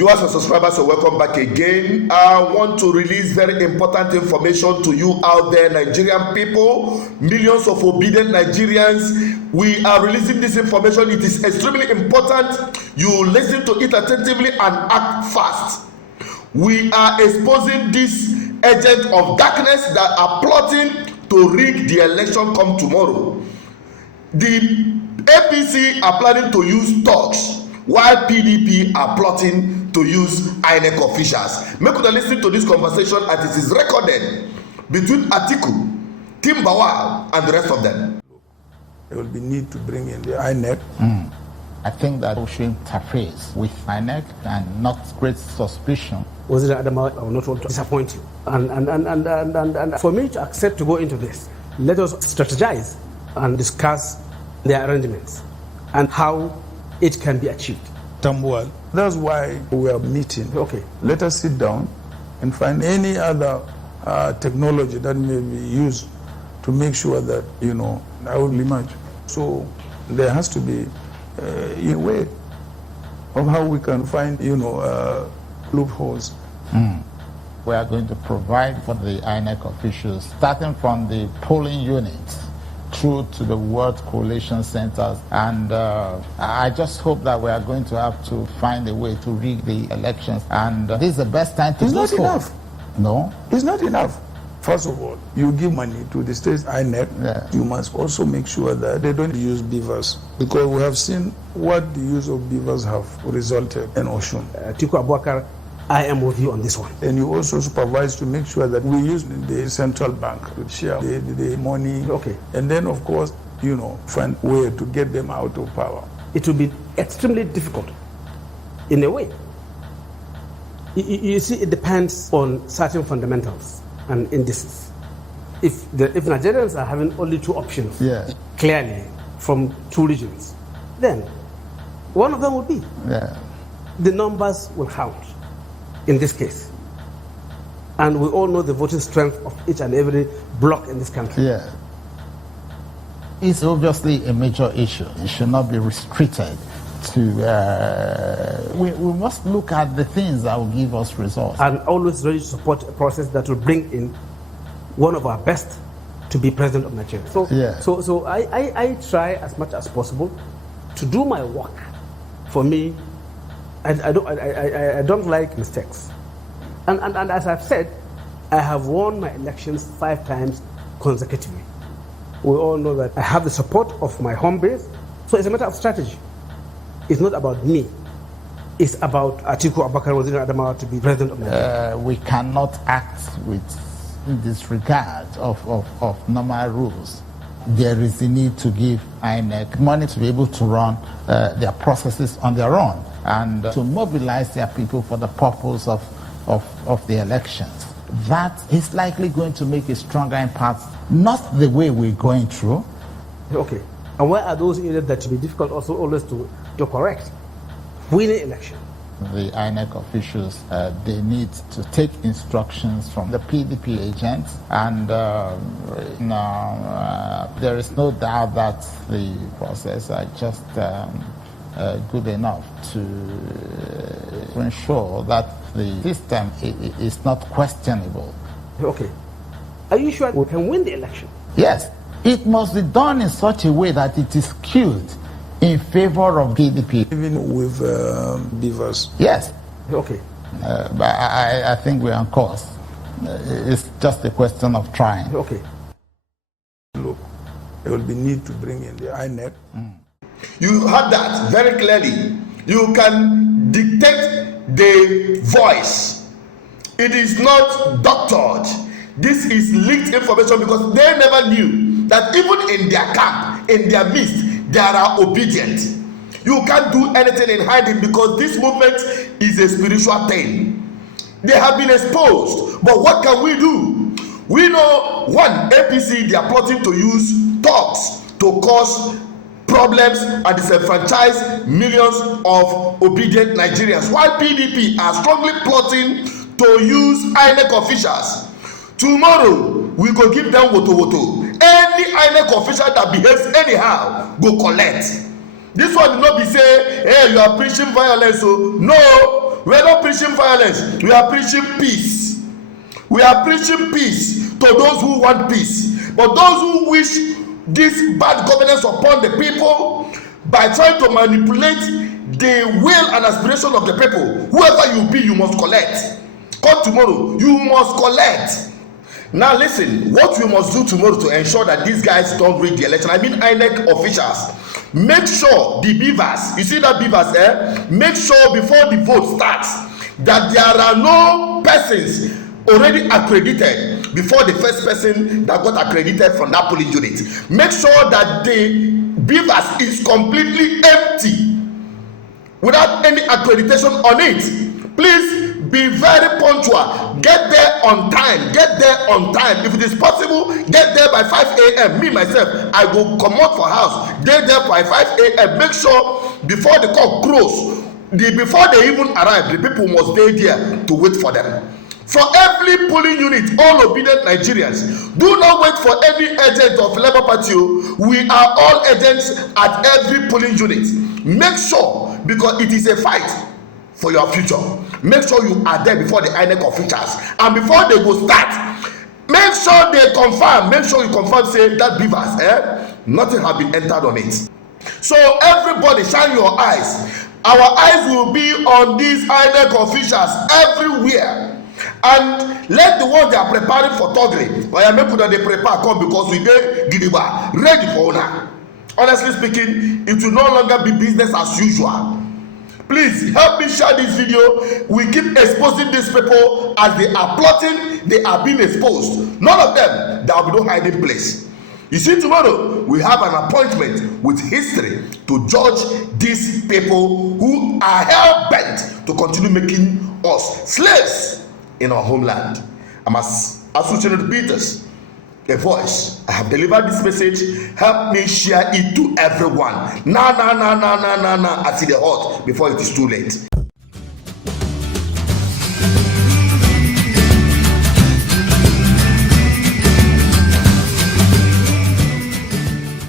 Viewers and subscribers, so welcome back again. I want to release very important information to you out there, Nigerian people, millions of obedient Nigerians. We are releasing this information. It is extremely important you listen to it attentively and act fast. We are exposing this agent of darkness that are plotting to rig the election come tomorrow. The APC are planning to use talks, while PDP are plotting to use INEC officials. Make una listen to this conversation as it is recorded between Atiku, Tanbuwal, and the rest of them. There will be need to bring in the INEC. I think that we should interface with INEC and not create suspicion. Was it Adama? I will not want to disappoint you. And for me to accept to go into this, let us strategize and discuss the arrangements and how it can be achieved. Tanbuwal. That's why we are meeting. Okay. Let us sit down and find any other technology that may be used to make sure that, I will emerge. So there has to be a way of how we can find, loopholes. We are going to provide for the INEC officials, starting from the polling units through to the World Coalition Centers. And I just hope that we are going to have to find a way to rig the elections. And this is the best time to do so. It's not enough. No? It's not enough. First of all, you give money to the state INEC. Yeah. You must also make sure that they don't use beavers, because we have seen what the use of beavers have resulted in Oshun. Atiku Abubakar, I am with you on this one. And you also supervise to make sure that we use the central bank to share the money. Okay. And then, of course, find a way to get them out of power. It will be extremely difficult, in a way. You see, it depends on certain fundamentals and indices. If Nigerians are having only two options, clearly, from two regions, then one of them will be. The numbers will count in this case. And we all know the voting strength of each and every bloc in this country. It's obviously a major issue. It should not be restricted to... we must look at the things that will give us results. And always ready to support a process that will bring in one of our best to be president of Nigeria. So I try as much as possible to do my work. For me, I don't like mistakes. And as I've said, I have won my elections 5 times consecutively. We all know that I have the support of my home base, so it's a matter of strategy. It's not about me. It's about Atiku Abubakar Waziri Adamawa to be president of Nigeria. We cannot act with disregard of normal rules. There is a need to give INEC money to be able to run their processes on their own and to mobilize their people for the purpose of the elections. That is likely going to make a stronger impact, not the way we're going through. Okay. And where are those areas that should be difficult also always to correct? Winning election. The INEC officials, they need to take instructions from the PDP agents, and there is no doubt that the process are just good enough to ensure that the system is not questionable. Okay. Are you sure we can win the election? Yes. It must be done in such a way that it is skewed in favor of PDP. Even with beavers. Yes. Okay. But I think we're on course. It's just a question of trying. Okay. Look, there will be need to bring in the INEC. You heard that very clearly. You can dictate the voice. It is not doctored. This is leaked information because they never knew that even in their camp, in their midst, they are obedient. You can't do anything in hiding because this movement is a spiritual thing. They have been exposed, but what can we do? We know, one, APC, they are plotting to use talks to cause problems and disenfranchise millions of obedient Nigerians, while PDP are strongly plotting to use INEC officials. Tomorrow, we go give them Wotowoto. Any INEC official that behaves anyhow, go collect. This one will not be say, hey, you are preaching violence. So no, we are not preaching violence, we are preaching peace. We are preaching peace to those who want peace. But those who wish this bad governance upon the people by trying to manipulate the will and aspiration of the people, whoever you be, you must collect. Come tomorrow, you must collect. Now listen, what we must do tomorrow to ensure that these guys don't rig the election, I mean INEC officials, make sure the beavers, you see that beavers, make sure before the vote starts that there are no persons already accredited before the first person that got accredited from that polling unit. Make sure that the beavers is completely empty without any accreditation on it. Please be very punctual. Get there on time. Get there on time. If it is possible, get there by 5 a.m. Me myself, I go come out for house. Get there by 5 a.m. Make sure before the cock crows, before they even arrive, the people must stay there to wait for them. For every polling unit, all obedient Nigerians, do not wait for any agent of Labour Party. We are all agents at every polling unit. Make sure, because it is a fight for your future. Make sure you are there before the INEC officials, and before they go start, make sure they confirm. Make sure you confirm, say that beavers, nothing have been entered on it. So everybody, shine your eyes. Our eyes will be on these INEC officials everywhere. And let the ones they are preparing for Togri, or make sure they prepare come, because we get Gidiba ready for now. Honestly speaking, it will no longer be business as usual. Please help me share this video. We keep exposing these people as they are plotting, they are being exposed. None of them, there will be no hiding place. You see, tomorrow we have an appointment with history to judge these people who are hell-bent to continue making us slaves in our homeland. I'm Asuchino Peters, a voice. I have delivered this message. Help me share it to everyone. Nah, I see the hot before it is too late.